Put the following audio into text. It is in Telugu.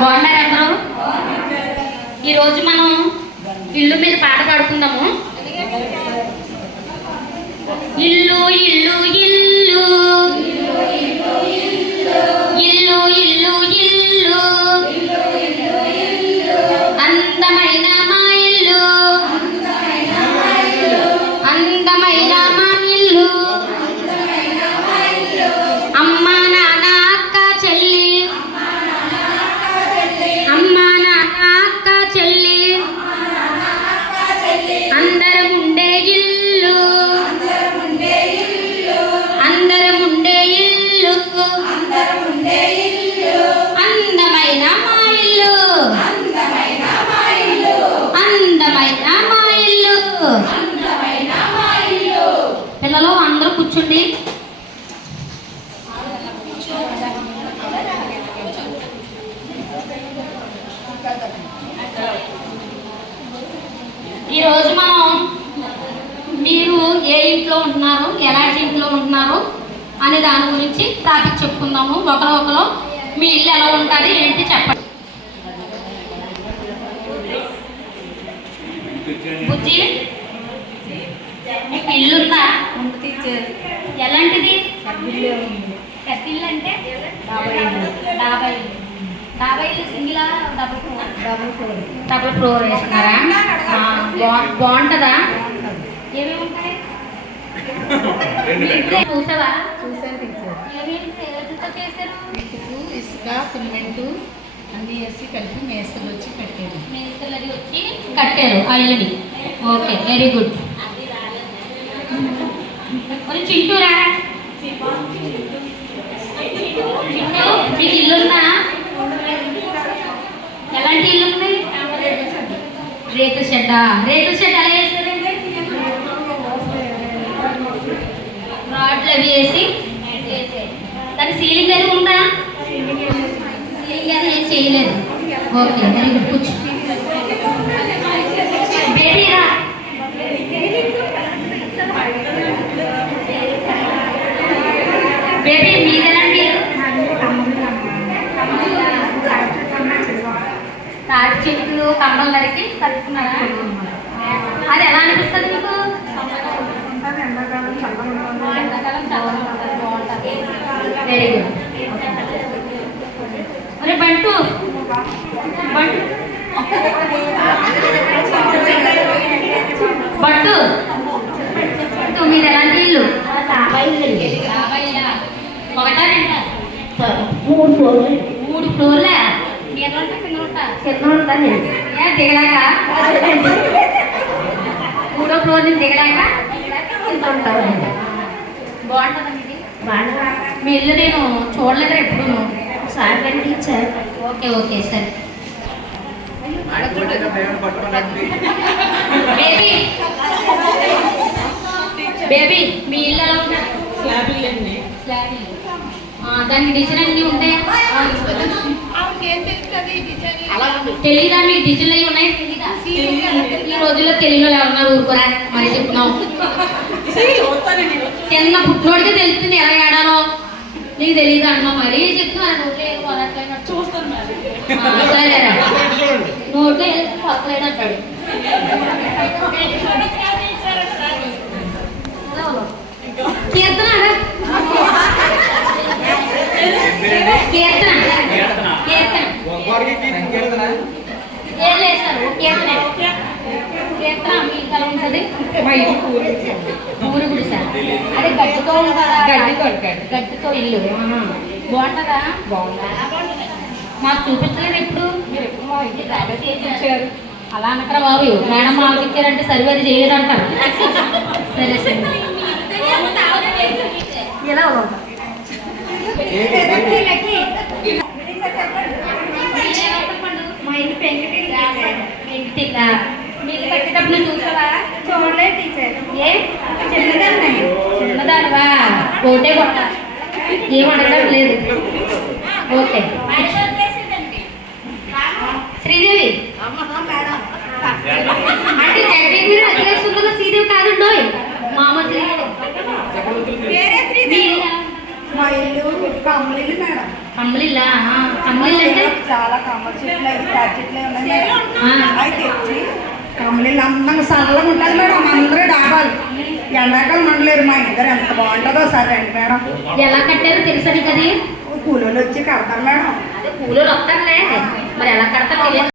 బాగున్నారు అందరూ? ఈరోజు మనం ఇల్లు మీద పాట పాడుకుందాము. ఇల్లు ఇల్లు ఇల్లు ఇల్లు ఇల్లు ఇల్లు అందమైన మా ఇల్లు, అందమైన మా ఇల్లు. అమ్మ నాన్న అక్క చెల్లి, అమ్మ నాన్న అక్క చెల్లి అందరం ఉండే ఇల్లు, అందరం ఉండే ఇల్లు, అందమైన మా ఇల్లు, అందమైన మా ఇల్లు. పిల్లలు అందరూ కూర్చుండి. ఈరోజు మనం మీరు ఏ ఇంట్లో ఉంటున్నారు, ఎలాంటి ఇంట్లో ఉంటున్నారు అనే దాని గురించి టాపిక్ చెప్పుకుందాము. ఒకరు మీ ఇల్లు ఎలా ఉంటుంది ఏంటి చెప్పండి. బుజ్జి, మీకు ఇల్లు ఉందా? ఎలాంటిది? కత్తిల్లు అంటే డాబా ఇల్లు సింగిలా డబుల్ ఫ్లోర్ వేస్తున్నారా? బాగుంటుందా? ఏమేమి ఉంటాయి? చూసావా? చేశారు? ఇసుక, సిమెంటు అన్నీ వేసి కలిపి మేస్తలు వచ్చి కట్టారు. మేస్తలు అది వచ్చి కట్టారు ఆ ఇల్లుని. Okay, very good. కొంచెం చింటూరా, చింటూ మీకు ఇల్లుందా? ఎలాంటి ఇల్లు ఉన్నాయి? రేకుల షెడ్. రేకుల షెడ్ ఎలా వేస్తారండి? రాడ్లు అవి వేసి దాని సీలింగ్ అది ఉందా? సీలింగ్ అది ఏం చేయలేదు. Okay, very good. కూర్చో. బేబీరా, బేబీ మీదెలాంటి తాటి చెట్లు కమ్మలు నరికి కట్టుకున్నారా? అది ఎలా అనిపిస్తుంది మీకు? Very good. అరే బంటు, బట్టు మీరు ఎలాంటి ఇల్లు? ఒకటా రెండా? 3 ఫ్లోర్లే. కింద ఉంటాను ఏ దిగలేక? 3వ ఫ్లోర్ నుంచి దిగలేక కింద ఉంటాను. బాగుంటుందా మీది? మీ ఇల్లు నేను చూడలేదు ఎప్పుడు. ఒకసారి రండి టీచర్. ఓకే ఓకే సరే. బేబీ, బేబీ మీ ఇల్లు ఎలా ఉంటుంది? స్లాబ్ ఇల్లు. దానికి డిజైన్ అన్నీ ఉంటాయా? తెలీదా మీకు? డిజైన్లు అవి ఉన్నాయి తెలీదా? ఈ రోజుల్లో తెలియని వాళ్ళు ఎవరన్నారు? ఊరుకోరా మరి చెప్తున్నావు. చిన్న పుట్టినోడికి తెలుస్తుంది ఎలా ఏడానో. నీకు తెలియదు అంటున్నావు మరీ చెప్తున్నా. చూస్తాను సరేరా, నోట్లో కొత్తలేడు అంటాడు. కీర్తన కీర్తన కీర్తన ఏం లేదు కీర్తన కీర్తన మీకు ఎలా ఉంటుంది? ఊరు గుడి సార్. అదే గడ్డితో గడ్డితో ఇల్లు బాగుంటుందా? మాకు చూపించలేదు ఎప్పుడు. మీరు ఎప్పుడు మా ఇంటికి డ్రైవర్ చేయించారు. అలా అనకరా బాబు, మేడం మాకు ఇచ్చారంటే సర్వీస్ చేయలేదు అంటారు. సరే సరే ఎలా మా ఇంటి పెంకిటిల్లా. మీరు కట్టేటప్పుడు చూసావా? చూడలేదు టీచర్. ఏ చిన్నదానివా? ఒకటే కొట్ట, ఏం అడగడం లేదు. ఓకే శ్రీదేవి అంటే జగదేవి మీరు వదిలేస్తుందో శ్రీదేవి కాదండో మామూలు శ్రీదేవి. మా ఇల్లు కమ్మలు మేడం. కమ్మలిల్లా కమ్మలిల్లు అంటే చాలా కమ్మల చెట్లు అవి తాటి చెట్లు ఉన్నాయి మేడం. ఆ, అవి తెచ్చి కమ్మలీలు అందంగా చల్లగా ఉంటుంది మేడం. అందరూ డాబాలు ఎండాకాలం మండలేరు. మా ఇద్దరు ఎంత బాగుంటుందో సరే అండి మేడం. ఎలా కట్టారో తెలుసా నీకు అది? కూలోళ్ళు వచ్చి కడతారు మేడం. అదే కూలోళ్ళు వస్తారులే, మరి ఎలా కడతారు తెలియదు.